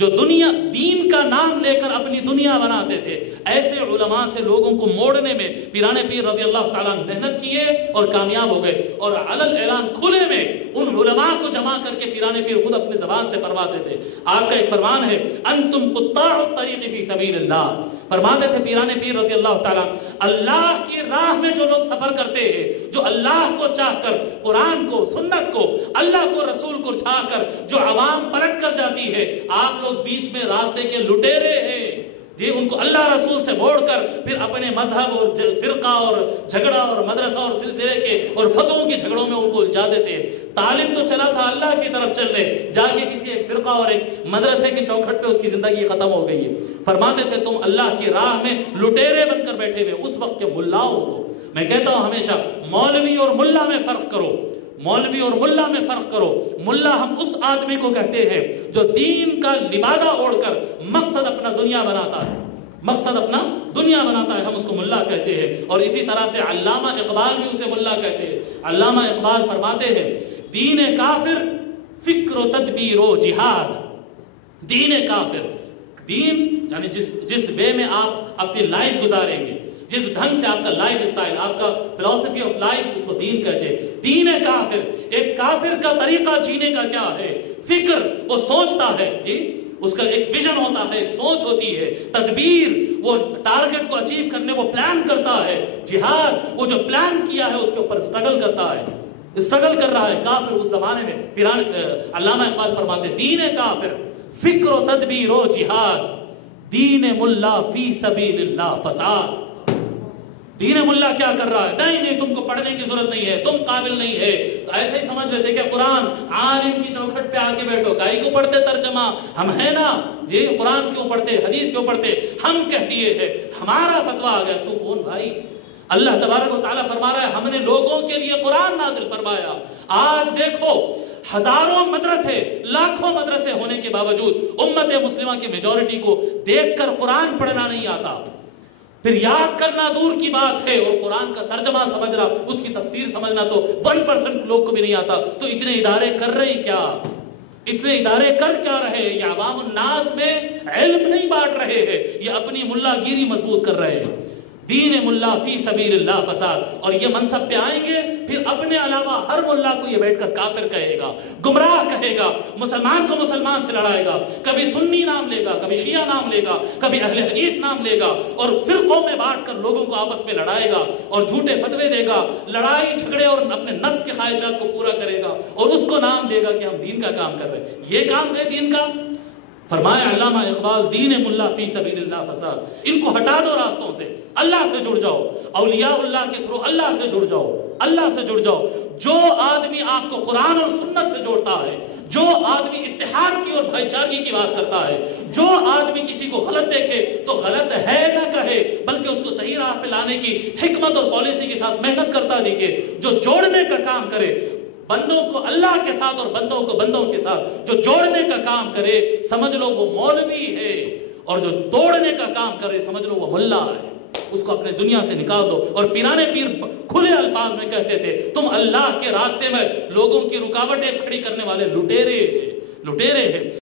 جو دین کا نام لے کر اپنی دنیا بناتے تھے، ایسے علماء سے لوگوں کو موڑنے میں پیرانے پیر رضی اللہ تعالیٰ محنت کیے اور کامیاب ہو گئے، اور علل اعلان کھلے میں ان علماء کو جمع کر کے پیرانے پیر خود اپنی زبان سے فرماتے تھے۔ آپ کا ایک فرمان ہے، انتم قطاع الطریق فی سبیل اللہ، فرماتے تھے پیرانے پیر رضی اللہ تعالیٰ، اللہ کی راہ میں جو لوگ سفر کرتے ہیں، جو اللہ کو چاہ کر، قرآن کو، سنت کو، اللہ کو، رسول کو چاہ کر جو عوام پلٹ کر جاتی ہے، آپ لوگ بیچ میں راستے کے لٹیرے ہیں جی، ان کو اللہ رسول سے موڑ کر پھر اپنے مذہب اور فرقہ اور جھگڑا اور مدرسہ اور سلسلے کے اور فتووں کے جھگڑوں میں ان کو الجھا دیتے ہیں۔ طالب تو چلا تھا اللہ کی طرف چلنے، جا کے کسی ایک فرقہ اور ایک مدرسے کی چوکھٹ پہ اس کی زندگی ختم ہو گئی ہے۔ فرماتے تھے تم اللہ کی راہ میں لٹیرے بن کر بیٹھے ہوئے اس وقت کے ملاؤں کو، میں کہتا ہوں ہمیشہ مولوی اور ملا میں فرق کرو، مولوی اور ملا میں فرق کرو۔ ملا ہم اس آدمی کو کہتے ہیں جو دین کا لبادہ اوڑھ کر مقصد اپنا دنیا بناتا ہے، مقصد اپنا دنیا بناتا ہے، ہم اس کو ملا کہتے ہیں۔ اور اسی طرح سے علامہ اقبال بھی اسے ملا کہتے ہیں۔ علامہ اقبال فرماتے ہیں، دین کافر فکر و تدبیر و جہاد، دین کافر، دین یعنی جس وے میں آپ اپنی لائف گزاریں گے، جس ڈھنگ سے آپ کا لائف اسٹائل، آپ کا فلسفی آف لائف، اس کو دین کہتے ہیں۔ دین کافر، ایک کافر کا طریقہ جینے کا کیا ہے؟ فکر، وہ سوچتا ہے جی، اس کا ایک ویژن ہوتا ہے، ایک سوچ ہوتی ہے۔ تدبیر، وہ ٹارگٹ کو اچیو کرنے وہ پلان کرتا ہے۔ جہاد، وہ جو پلان کیا ہے اس کے اوپر اسٹرگل کرتا ہے، اسٹرگل کر رہا ہے۔ کافر اس زمانے میں علامہ اقبال فرماتے ہیں، دین کافر فکر و تدبیر و جہاد، دین ملا فی سبیل اللہ فساد۔ دین ملا کیا کر رہا ہے؟ نہیں تم کو پڑھنے کی ضرورت نہیں ہے، تم قابل نہیں ہے، ایسے ہی سمجھ لیتے کہ قرآن عالم کی چوکھٹ پہ آ کے بیٹھو، کائی کو پڑھتے ترجمہ، ہم ہیں نا جی، قرآن کیوں پڑھتے، حدیث کیوں پڑھتے، ہم کہہ دیے ہیں، ہمارا فتویٰ آ گیا، تو کون بھائی؟ اللہ تبارک و تعالیٰ فرما رہا ہے ہم نے لوگوں کے لیے قرآن نازل فرمایا۔ آج دیکھو ہزاروں مدرسے، لاکھوں مدرسے ہونے کے باوجود امت مسلمہ کی میجورٹی کو دیکھ کر قرآن پڑھنا نہیں آتا، پھر یاد کرنا دور کی بات ہے، اور قرآن کا ترجمہ سمجھنا، اس کی تفسیر سمجھنا تو 1% لوگ کو بھی نہیں آتا۔ تو اتنے ادارے کر رہے کیا؟ اتنے ادارے کر کیا رہے؟ یہ عوام الناس میں علم نہیں بانٹ رہے ہیں، یہ اپنی ملا گیری مضبوط کر رہے ہیں۔ دین ملا فی سبیل اللہ فساد، اور یہ منصب پہ آئیں گے پھر اپنے علاوہ ہر ملا کو یہ بیٹھ کر کافر کہے گا، گمراہ کہے گا، مسلمان کو مسلمان سے لڑائے گا، کبھی سنی نام لے گا، کبھی شیعہ نام لے گا، کبھی اہل حدیث نام لے گا، اور فرقوں میں بانٹ کر لوگوں کو آپس میں لڑائے گا اور جھوٹے فتوے دے گا، لڑائی جھگڑے اور اپنے نفس کے خواہشات کو پورا کرے گا، اور اس کو نام دے گا کہ ہم دین کا کام کر رہے ہیں۔ یہ کام ہے دین کا؟ فرمایا علامہ اقبال، دین ملا فی سبیل اللہ فساد، ان کو ہٹا دو راستوں سے، اللہ سے جڑ جاؤ، اولیاء اللہ کے تھرو اللہ سے جڑ جاؤ، اللہ سے جڑ جاؤ۔ جو آدمی آپ کو قرآن اور سنت سے جوڑتا ہے، جو آدمی اتحاد کی اور بھائی چارگی کی بات کرتا ہے، جو آدمی کسی کو غلط دیکھے تو غلط ہے نہ کہے، بلکہ اس کو صحیح راہ پہ لانے کی حکمت اور پالیسی کے ساتھ محنت کرتا دکھے، جو جوڑنے کا کام کرے، بندوں کو اللہ کے ساتھ اور بندوں کو بندوں کے ساتھ جو جوڑنے کا کام کرے، سمجھ لو وہ مولوی ہے، اور جو توڑنے کا کام کرے سمجھ لو وہ ملا ہے۔ اس کو اپنے دنیا سے نکال دو۔ اور پیرانے پیر کھلے الفاظ میں کہتے تھے، تم اللہ کے راستے میں لوگوں کی رکاوٹیں کھڑی کرنے والے لٹیرے ہیں۔